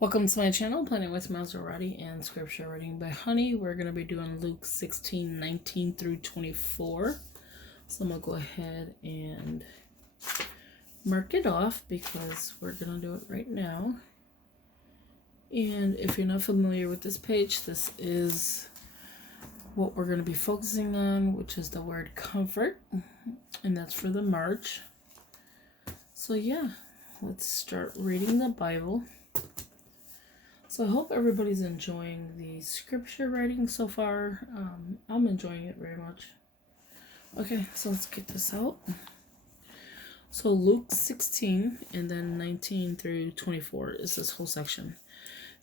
Welcome to my channel, Planningwithmonserrate and Scripture Reading by Honey. We're going to be doing Luke 16:19 through 24. So I'm going to go ahead and mark it off because we're going to do it right now. And if you're not familiar with this page, this is what we're going to be focusing on, which is the word comfort. And that's for the March. So yeah, let's start reading the Bible. So I hope everybody's enjoying the scripture writing so far. I'm enjoying it very much. Okay, so let's get this out. So Luke 16 and then 19 through 24 is this whole section.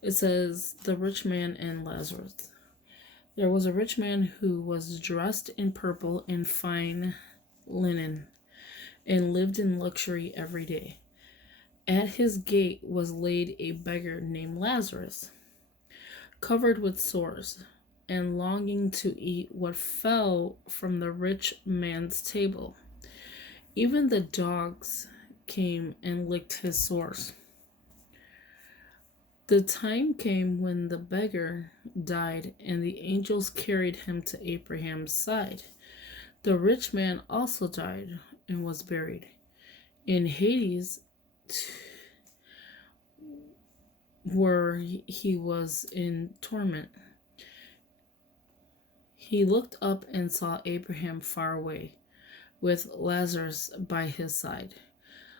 It says, the rich man and Lazarus. There was a rich man who was dressed in purple and fine linen and lived in luxury every day. At his gate was laid a beggar named Lazarus, covered with sores, and longing to eat what fell from the rich man's table. Even the dogs came and licked his sores. The time came when the beggar died, and the angels carried him to Abraham's side. The rich man also died and was buried. In Hades, where he was in torment, he looked up and saw Abraham far away, with Lazarus by his side.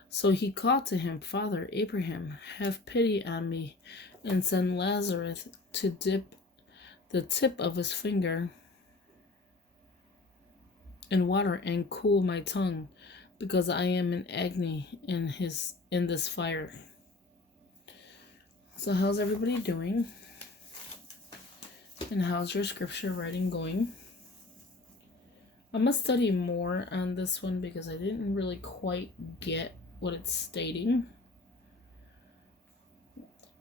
So he called to him, Father Abraham, have pity on me, and send Lazarus to dip the tip of his finger in water and cool my tongue, because I am in agony in this fire. So how's everybody doing? And how's your scripture writing going? I'm going to study more on this one because I didn't really quite get what it's stating.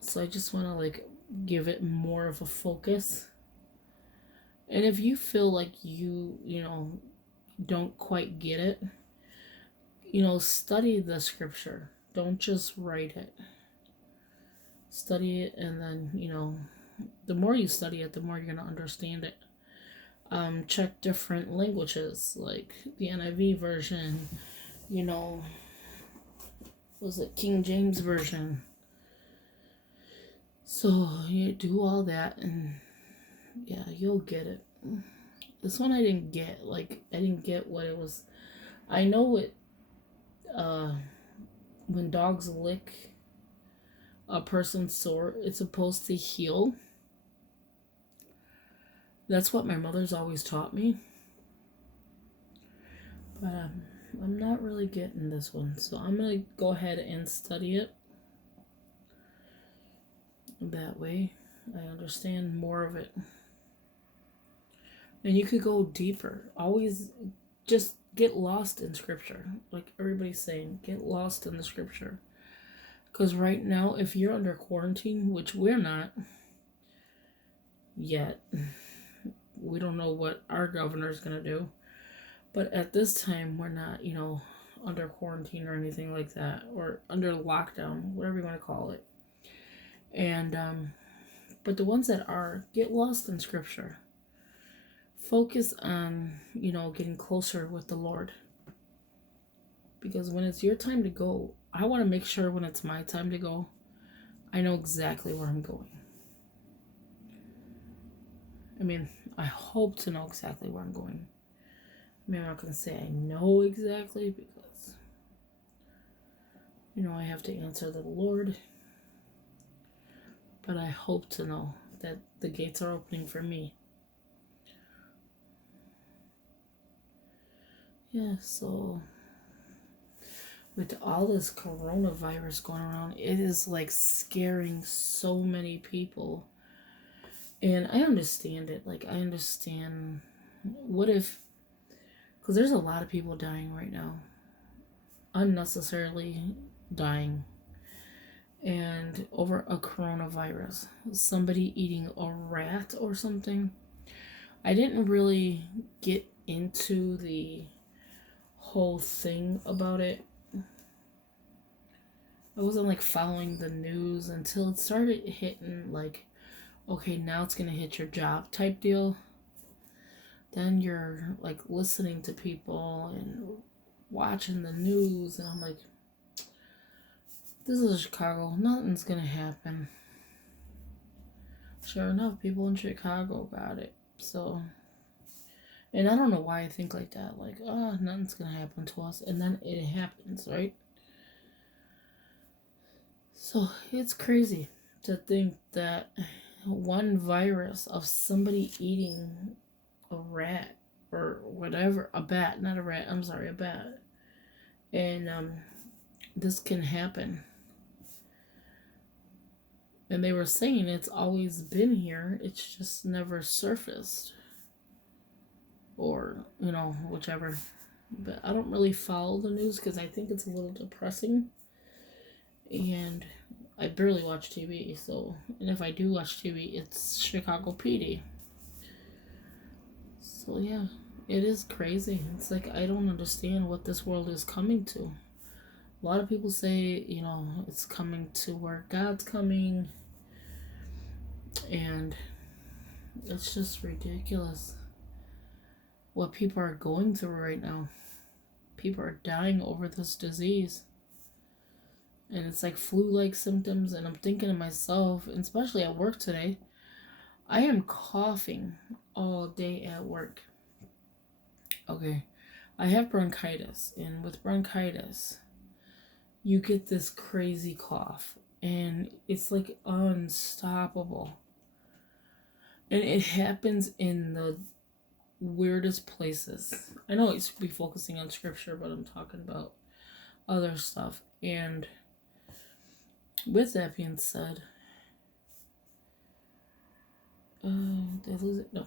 So I just want to give it more of a focus. And if you feel like you don't quite get it, study the scripture. Don't just write it. Study it, and then, the more you study it, the more you're going to understand it. Check different languages, like the NIV version, was it King James version? So you do all that, and yeah, you'll get it. This one I didn't get. I didn't get what it was. I know it, when dogs lick a person's sore, it's supposed to heal. That's what my mother's always taught me. But I'm not really getting this one. So I'm going to go ahead and study it. That way I understand more of it. And you could go deeper. Always just get lost in scripture. Like everybody's saying, get lost in the scripture. Because right now, if you're under quarantine, which we're not yet, we don't know what our governor's going to do. But at this time, we're not, under quarantine or anything like that. Or under lockdown, whatever you want to call it. And, but the ones that are, get lost in scripture. Focus on, getting closer with the Lord. Because when it's your time to go, I want to make sure when it's my time to go, I know exactly where I'm going. I mean, I hope to know exactly where I'm going. I mean, I'm not going to say I know exactly because, I have to answer to the Lord. But I hope to know that the gates are opening for me. Yeah, so with all this coronavirus going around, it is scaring so many people. And I understand it. I understand, what if, because there's a lot of people dying right now. Unnecessarily dying. And over a coronavirus. Somebody eating a rat or something. I didn't really get into the whole thing about it. I wasn't like following the news until it started hitting like, okay, now it's gonna hit your job type deal. Then you're like listening to people and watching the news, and I'm like, this is Chicago, nothing's gonna happen. Sure enough, people in Chicago got it. So, and I don't know why I think like that, like, oh, nothing's gonna happen to us, and then it happens, right? So it's crazy to think that one virus of somebody eating a rat or whatever, a bat, not a rat, I'm sorry, a bat, and this can happen. And they were saying it's always been here, it's just never surfaced, or whichever. But I don't really follow the news because I think it's a little depressing, and I barely watch TV. So, and if I do watch TV, it's Chicago PD. So yeah, it is crazy. It's like I don't understand what this world is coming to. A lot of people say, it's coming to where God's coming, and it's just ridiculous what people are going through right now. People are dying over this disease. And it's like flu-like symptoms, and I'm thinking to myself, and especially at work today, I am coughing all day at work. Okay, I have bronchitis, and with bronchitis, you get this crazy cough, and it's like unstoppable. And it happens in the weirdest places. I know it's be focusing on scripture, but I'm talking about other stuff. And with that being said, did I lose it? No.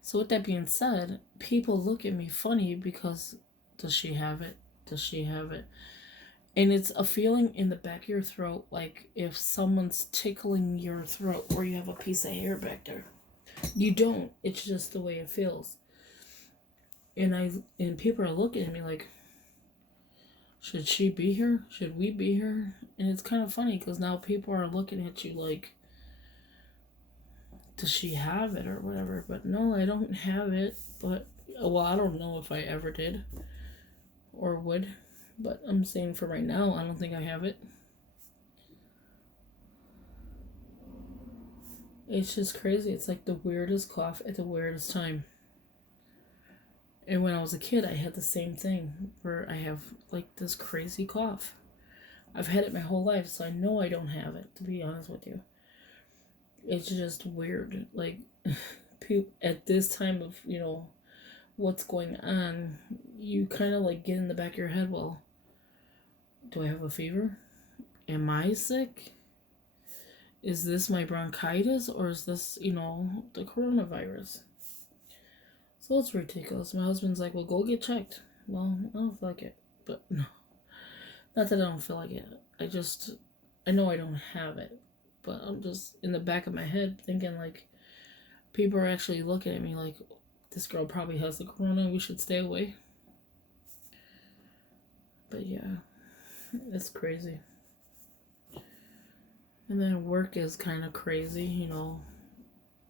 So with that being said, people look at me funny because, does she have it? Does she have it? And it's a feeling in the back of your throat, like if someone's tickling your throat or you have a piece of hair back there. You don't. It's just the way it feels. And people are looking at me like, should she be here? Should we be here? And it's kind of funny because now people are looking at you like, does she have it or whatever? But no, I don't have it. But, well, I don't know if I ever did or would. But I'm saying for right now, I don't think I have it. It's just crazy. It's like the weirdest cough at the weirdest time. And when I was a kid, I had the same thing where I have like this crazy cough. I've had it my whole life, so I know I don't have it, to be honest with you. It's just weird. Like, at this time of, what's going on, you kind of like get in the back of your head, well, do I have a fever? Am I sick? Is this my bronchitis, or is this, the coronavirus? So it's ridiculous. My husband's like, well, go get checked. Well, I don't feel like it. But no. Not that I don't feel like it. I know I don't have it. But I'm just in the back of my head thinking like, people are actually looking at me like, this girl probably has the corona, we should stay away. But yeah, it's crazy. And then work is kind of crazy,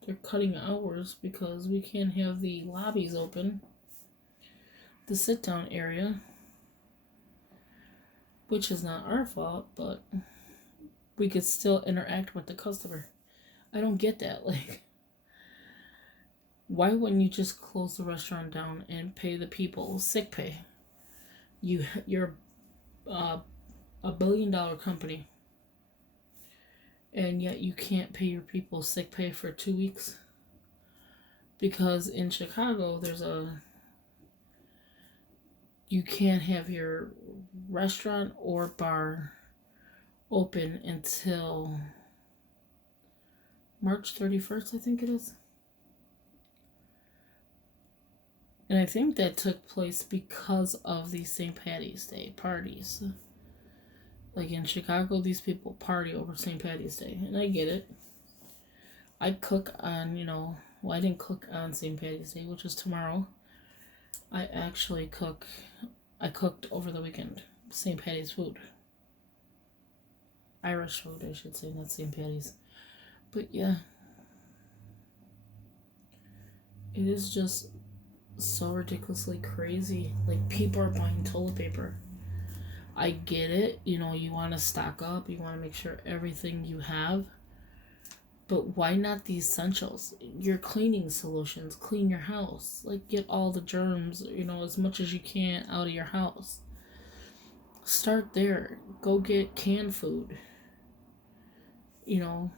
They're cutting hours because we can't have the lobbies open, the sit-down area, which is not our fault, but we could still interact with the customer. I don't get that. Like, why wouldn't you just close the restaurant down and pay the people sick pay? You're a $1 billion company, and yet you can't pay your people sick pay for 2 weeks? Because in Chicago, you can't have your restaurant or bar open until March 31st, I think it is. And I think that took place because of the St. Patty's Day parties. Like in Chicago, these people party over St. Patty's Day, and I get it. I cook on, well, I didn't cook on St. Patty's Day, which is tomorrow. I cooked over the weekend, St. Patty's food. Irish food, I should say, not St. Patty's. But yeah, it is just so ridiculously crazy. Like, people are buying toilet paper. I get it, you know, you want to stock up, you want to make sure everything you have, but why not the essentials? Your cleaning solutions, clean your house, like, get all the germs, you know, as much as you can out of your house. Start there. Go get canned food, you know,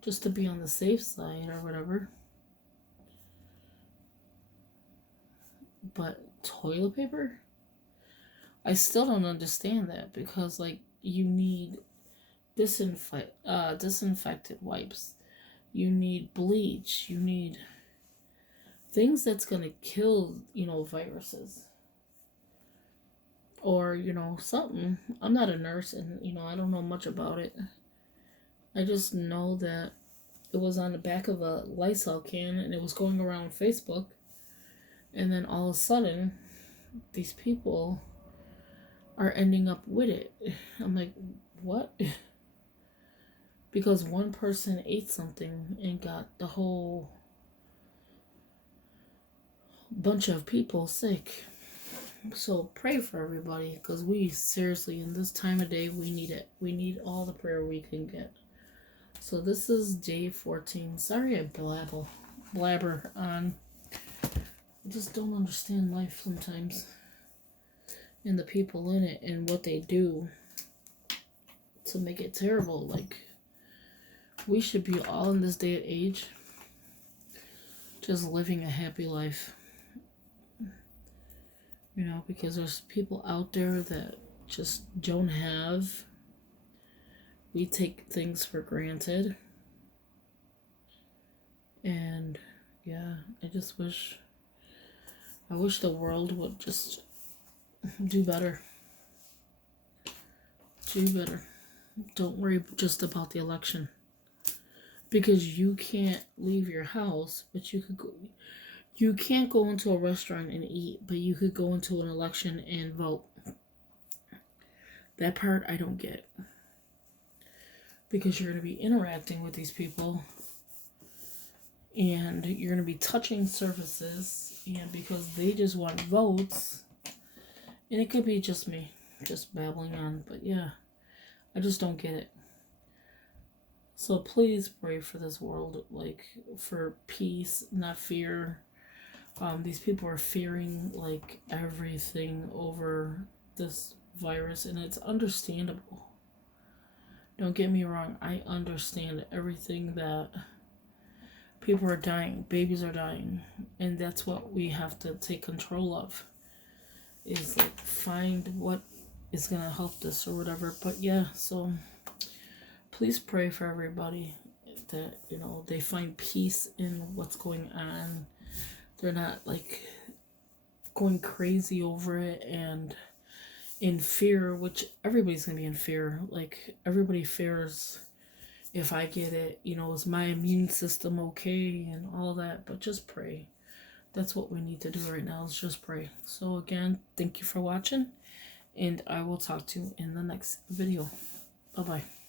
just to be on the safe side or whatever. But toilet paper? I still don't understand that, because, like, you need disinfected wipes. You need bleach. You need things that's going to kill, you know, viruses. Or, you know, something. I'm not a nurse, and, you know, I don't know much about it. I just know that it was on the back of a Lysol can, and it was going around Facebook. And then all of a sudden, these people are ending up with it. I'm like, what? Because one person ate something and got the whole bunch of people sick. So pray for everybody, because we seriously, in this time of day, we need it. We need all the prayer we can get. So this is day 14. Sorry I blabber on. I just don't understand life sometimes, and the people in it, and what they do to make it terrible. Like, we should be all in this day and age just living a happy life. You know, because there's people out there that just don't have. We take things for granted. And yeah, I wish the world would just do better. Do better. Don't worry just about the election. Because you can't leave your house, but you could go. You can't go into a restaurant and eat, but you could go into an election and vote. That part I don't get. Because you're going to be interacting with these people, and you're going to be touching services, and because they just want votes, and it could be just me, just babbling on, but yeah, I just don't get it. So please pray for this world, like, for peace, not fear. These people are fearing, like, everything over this virus, and it's understandable. Don't get me wrong, I understand everything that people are dying, babies are dying, and that's what we have to take control of, is, like, find what is going to help this or whatever. But yeah, so please pray for everybody that, you know, they find peace in what's going on. They're not, like, going crazy over it and in fear, which everybody's going to be in fear. Like, everybody fears, if I get it, you know, is my immune system okay and all that. But just pray. That's what we need to do right now, is just pray. So again, thank you for watching, and I will talk to you in the next video. Bye-bye.